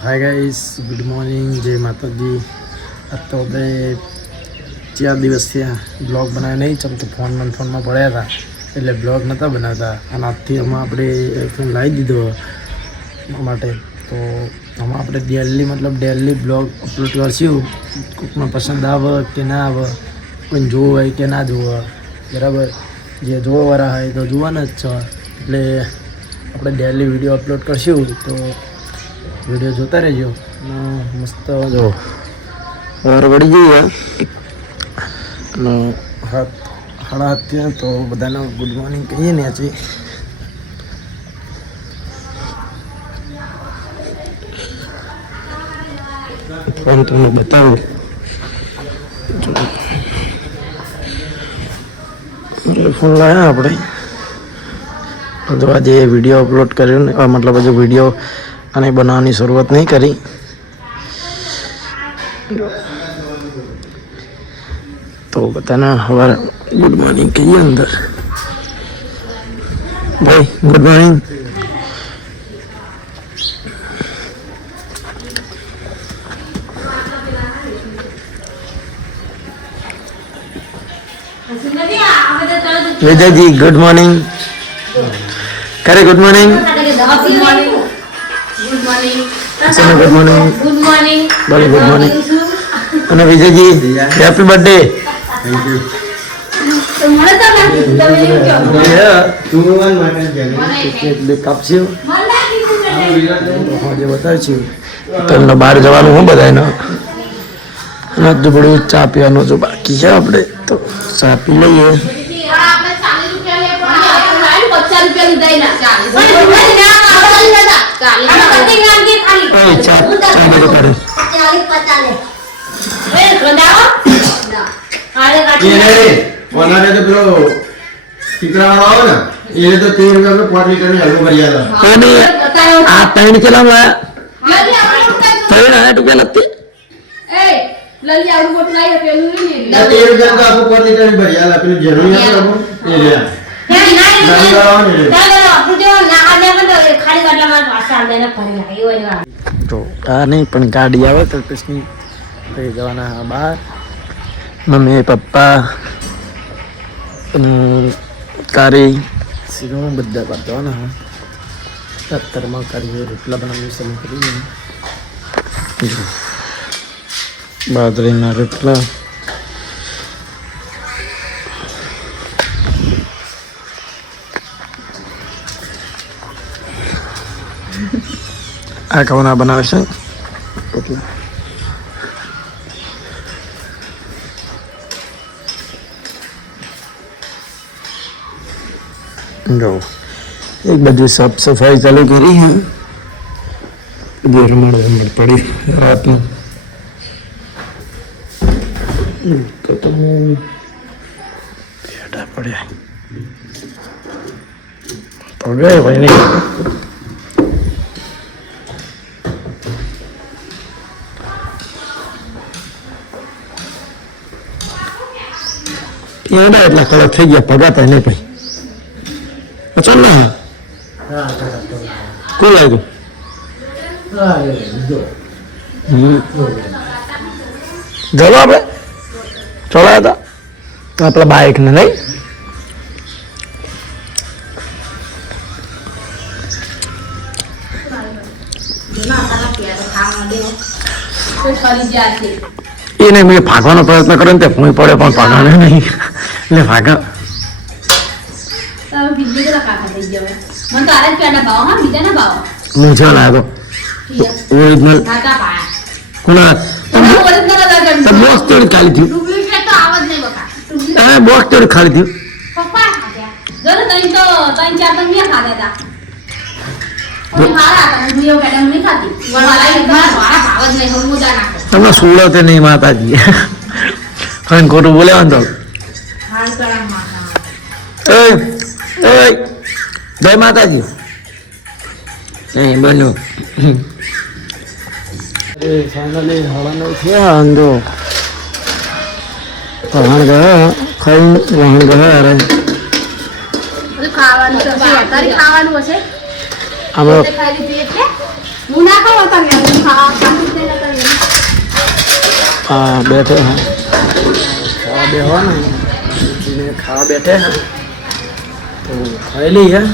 Hi guys, good morning, જય માતાજી. આજ તો આપણે 4 દિવસ થયા બ્લોગ બનાવ્યા નહીં, ચમતો ફોનમાં પડ્યા હતા એટલે બ્લોગ નહોતા બનાવતા. અને આજથી આમાં આપણે ફોન લાવી દીધો માટે તો આમાં આપણે ડેલી બ્લોગ અપલોડ કરશું. કોઈકને પસંદ આવે કે ના આવે, કોઈને જોવું હોય કે ના જોવે, બરાબર. જે જોવાવાળા હોય તો જોવાના જ છે. એટલે આપણે ડેલી વિડીયો અપલોડ કરશું તો વિડીયો જોતા રહેજો. મસ્ત જો વાર વળી જઈએ અને સાડા 7 થયા તો બધાને ગુડ મોર્નિંગ કહીએ ને. આજે ફોન તમને બતાવું ફોન લાવ્યા આપણે. જો આજે વિડીયો અપલોડ કર્યો ને, મતલબ હજુ વિડીયો અને બનાવવાની શરૂઆત નહીં કરી. તો બધાને સવારે ગુડ મોર્નિંગ કહીએ. અંદર ભાઈ good morning. Vijayji good morning. કરે ગુડ મોર્નિંગ. Good morning. બોલો ગુડ મોર્નિંગ. અને Vijayji happy birthday. Thank you. કાપશું બતાવશું તો એમને બહાર જવાનું હું બધાને. અને હજુ બધું ચા પીવાનું જો બાકી છે. આપણે તો ચા પી લઈએ. તો આ નહીં પણ ગાડી આવે તો કૃષ્ણ થઈ જવાના બહાર. મમ્મી પપ્પા કારી સીધું બધા બહાર જવાના. અત્તરમાં કરીએ રોટલા બનાવવાનું શરૂ કરીએ. બાજરીના રોટલા. આ કવના બનાવે છે રોટલા. જો એક બધી સાફ સફાઈ ચાલુ કરી હે. રમણ પડી રાતનું તો બેટા પડ્યા તો ગયે ભાઈ નહીં. એડા એટલા કડક થઈ ગયા, પગાતા નહીં ભાઈ. ચાલ ના કોણ લાગ્યું? જવા આપણે ચડાયા હતા તો આપણા બાઇકને નહીં. એને મેં ભાગવાનો પ્રયત્ન કર્યો ને તે ભૂઈ પડે પણ ભાગાને નહીં. એટલે ભાગા મુझे लाया तो ओरिजिनल कोना बॉक्स तोड़ खाली थी. डुप्लीकेट तो आवाज नहीं बका. बॉक्स तोड़ खाली थी. पप्पा जरा तई तो 3-4 दिन में खा देता. और खारा था मुझे मैडम नहीं खाती. वाला एक बार हमारा आवाज नहीं हम मुझे ना તમને સુરતે નહીં માતાજી. કઈ ખોટું બોલે તો જય માતાજી નહીં બન્યું. ફાઇનલી 9:30 થયા. અંદો વહાણ ગયા ખાઈ વહાણ ગયા. અરે ખાવાનું હશે. અમે હું ના ખાવ તમે बैठे हैं खावा बेहवाना खावा बैठे हैं तो खाई ली है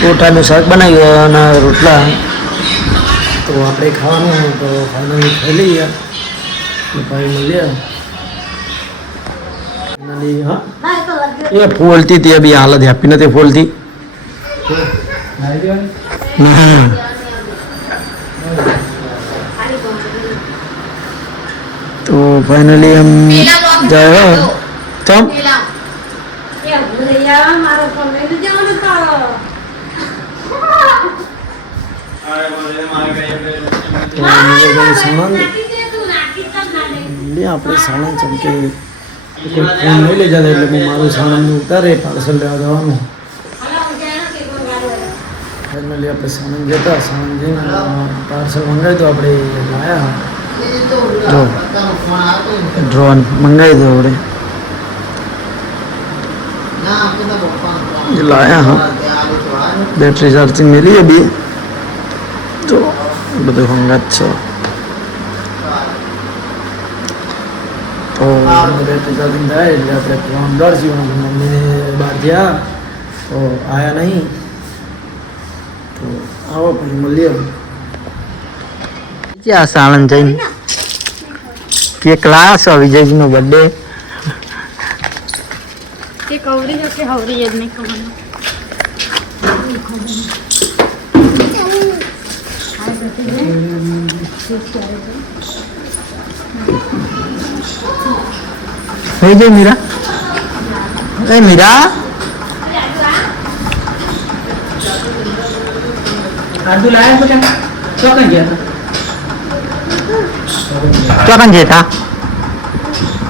रोटाનું શાક બનાવ્યું અને રોટલા તો આપણે ખાવાનું હોય તો ફાઇનલી ખાઈ લઈએ ભાઈ મળીએ હા એ ફોલતી તે બી હાલત હેપી નથી ફોલતી તો ફાઇનલી हम जाए तब આપણે સામાન ચમકે કોઈ ફોન નહીં લઈ જતા એટલે હું મારું સામાન ઉતારે પાર્સલ લેવા જવાનું ફાઇનલી આપણે સામાન જતા સામાન જઈને પાર્સલ મંગાવી દો આપણે લાયા જો ડ્રોન મંગાવી દો આપણે ये लाया हम बैटरी चार्जिंग मिली अभी तो બધું હંગાત છે તો બેટરી ચાર્જિંગ થાય એટલે આપણે ફોન કરશું મમ્મી બહાર ગયા તો આયા નહીં તો આવો પછી મળીએ ક્યાં સાણંદ જઈને કેક લાયા વિજયજીનો બર્થડે કે કવરી કે હવરી જ નહીં ખબર થઈ ગઈ મીરા એ મીરા આદુ લાયા બેટા ચોકન ગયા ચોકન જેતા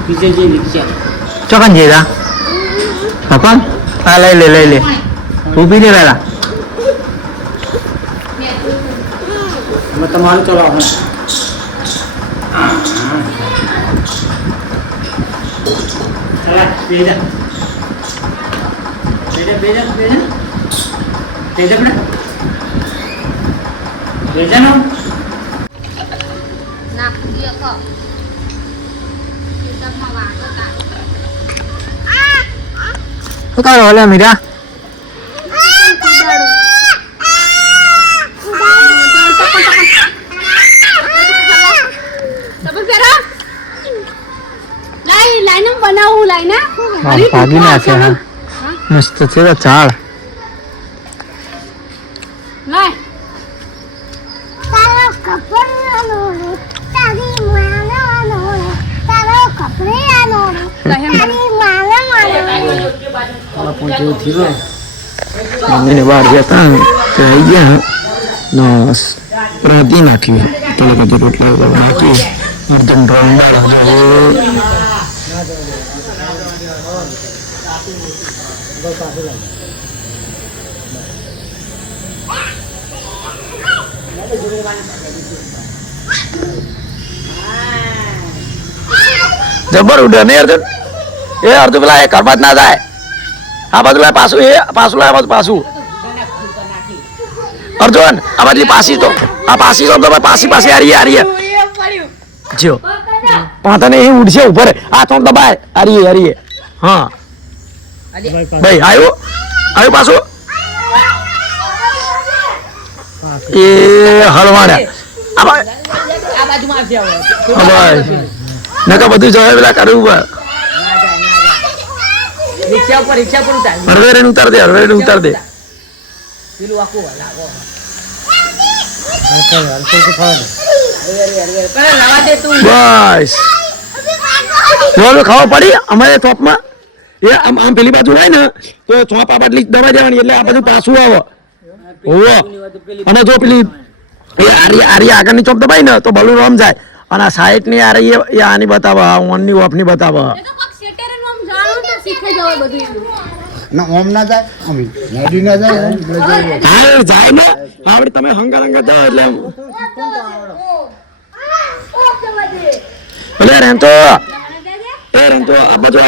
પીછે જે રિક્ષા ચોકન જેતા अपन हाँ ले ऊभी ले वेला मैं तुम्हारे चला चला बेजा बेजा बेजा बेजा बेजा बेटा बेजा ना ના પૂરી કો એ તમમાં વાગો તા શું કરો ઓલા મીરા ભાગી નાખે હા મસ્ત છે ચાળ મમ્મીને બહાર ગયા હતા તે આવી ગયા બસ રાતી નાખ્યું થોડો બધો રોટલા નાખ્યું એકદમ રંગાળ જબર ઉડે નહીં અર્જુન એ અર્જુન પેલા એ કરબાદ ના જાય આ બાજુ લાય પાછું એ પાછું લાય બાજુ પાછું અર્જુન આ બાજુ પાસી તો આ પાસી તો પાસી પાસી આ રહી જો પાતા ને એ ઉડશે ઉપર આ તો દબાય આ રહી હા ભાઈ આવ્યું આવ્યું પાછું એ હળવાડ્યા આ બાજુમાં આવશે નકા બધું જવાય પેલા કરવું રિક્ષા ઉપર ઉતાર હરવેરે ઉતાર દે હરવેરે ઉતાર દે પેલું આખું લાગો બસ જો ખાવા પડી અમારે ચોપમાં એ આમ પેલી બાજુ હોય ને તો ચોપ આ બાટલી દબાઈ દેવાની એટલે આ બધું પાછું આવે હોવો અને જો પેલી એ આરી આગળની ચોપ દબાઈ ને તો ભલું રમ જાય અને આ સાઈડ ની આરી એ આની બતાવે ઓન ની ઓફ ની બતાવે ના ઓમ ના જાય અમી નાડી ના જાય હા જાય ને આવડે તમે હંગા હંગા જાવ એટલે અલે રેમ તો આ બાજુ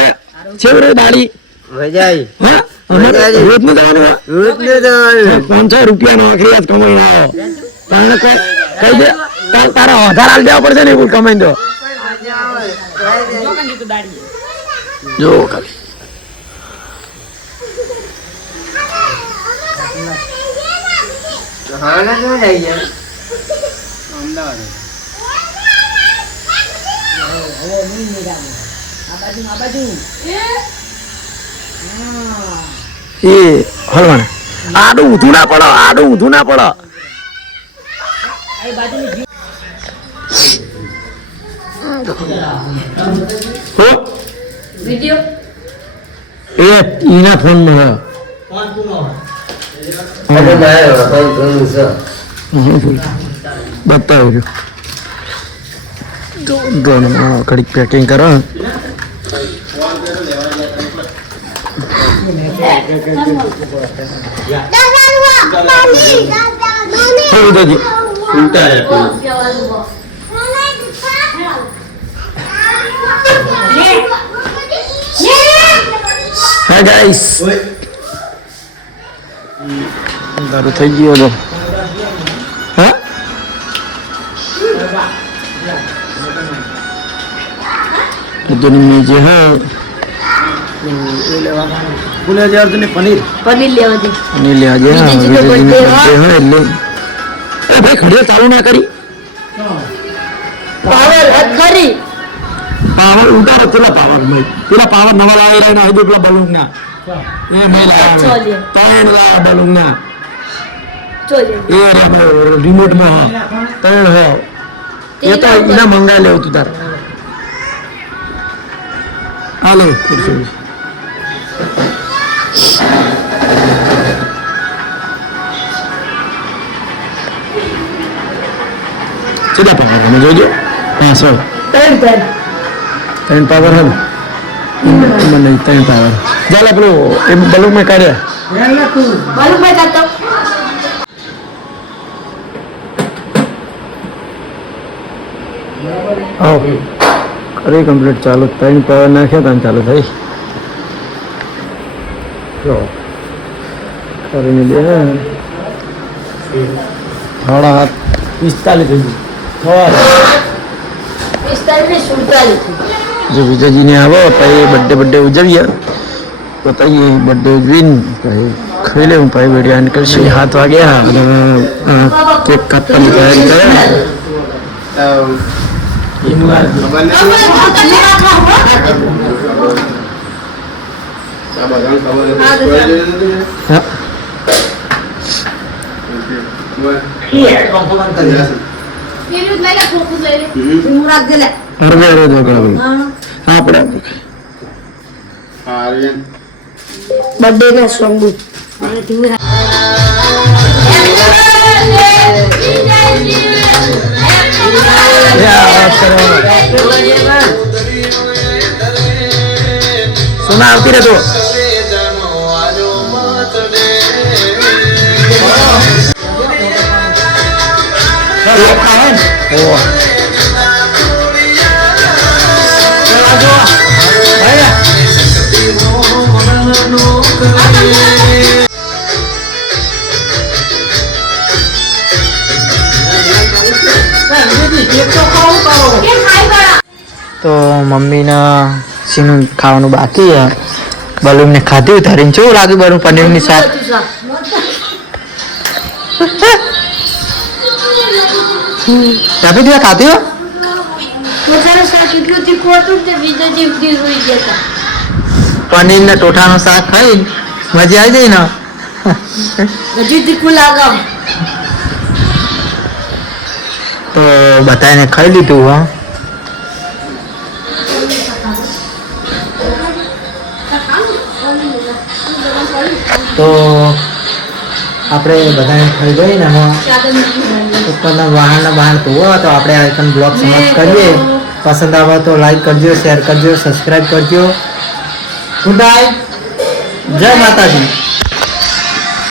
છે રે દાડી વઈ જાય હા રોજ નું જવાનું 500 રૂપિયા નો આખરી આજ કમાઈ આવ્યો તાણે કઈ દે તારા વધારે હાલ દેવા પડશે ને કમાઈ દો જો ખાલી એ હલવાને આડું ઊંધું ના પડો હો વિડિયો એ ઈના ફોન માં બતાવ્યું કડીક પેકિંગ કરો હા ગાઈસ દારૂ થઈ ગયો તો હા દુનિયા જે હા બોલે યાર તને પનીર લેવા દે અને લે આજે હા એટલે એ ભાઈ ખડીયા ચાલુ ના કરી પાવર હદ ખરી પાવર ઉતારો પેલા પાવર નવા લાવી રહ્યા ના પેલા બલૂન ના એ મેં લાવ્યા ત્રણ લાવ્યા બલૂન ના એ રિમોટ માં હા ત્રણ હો એ તો એના મંગા લેવું તું તાર હાલો ખુરશી કેટલા પાવર તમે જોજો 500 ત્રણ પાવર હમ મને ત્રણ પાવર ચાલ પેલો એ બલૂન માં કાઢ્યા બાલુ ભાઈ કાતો આવો કરી કમ્પ્લીટ ચાલુ ત્રણ પાવર નાખ્યા ત્યાં ચાલુ થઈ જો કરીને દે 45 થઈ ગયું જો વિજયજીને આવો પછી બર્થડે ઉજવીએ તો તઈ બર્થડે ઉજવીને પછી ખાઈ લેવું પછી વિડીયો એન્ડ કરશે 7 વાગ્યા અને કેક કાપવાની તૈયારી કરે બર્થડે ના સોંગ સુના આવતી રે તો તો મમ્મીના સીનું ખાવાનું બાકી છે બલૂન ને ખાધું ધરીને કેવું લાગ્યું બલૂન પનીર ની શાક ચાપી દીધા ખાધું પનીર ને ટોઠાનું શાક ખાઈ મજા આવી જાય ને તો બધાને ખાઈ લીધું હા તો આપણે બધાને ખાઈ ગઈ ને ઉપરના વાહન ધોવો તો આપણે આ બ્લોગ સમાપ્ત કરીએ પસંદ આવે તો લાઈક કરજો શેર કરજો સબસ્ક્રાઈબ કરજો ગુડ નાઇટ જય માતાજી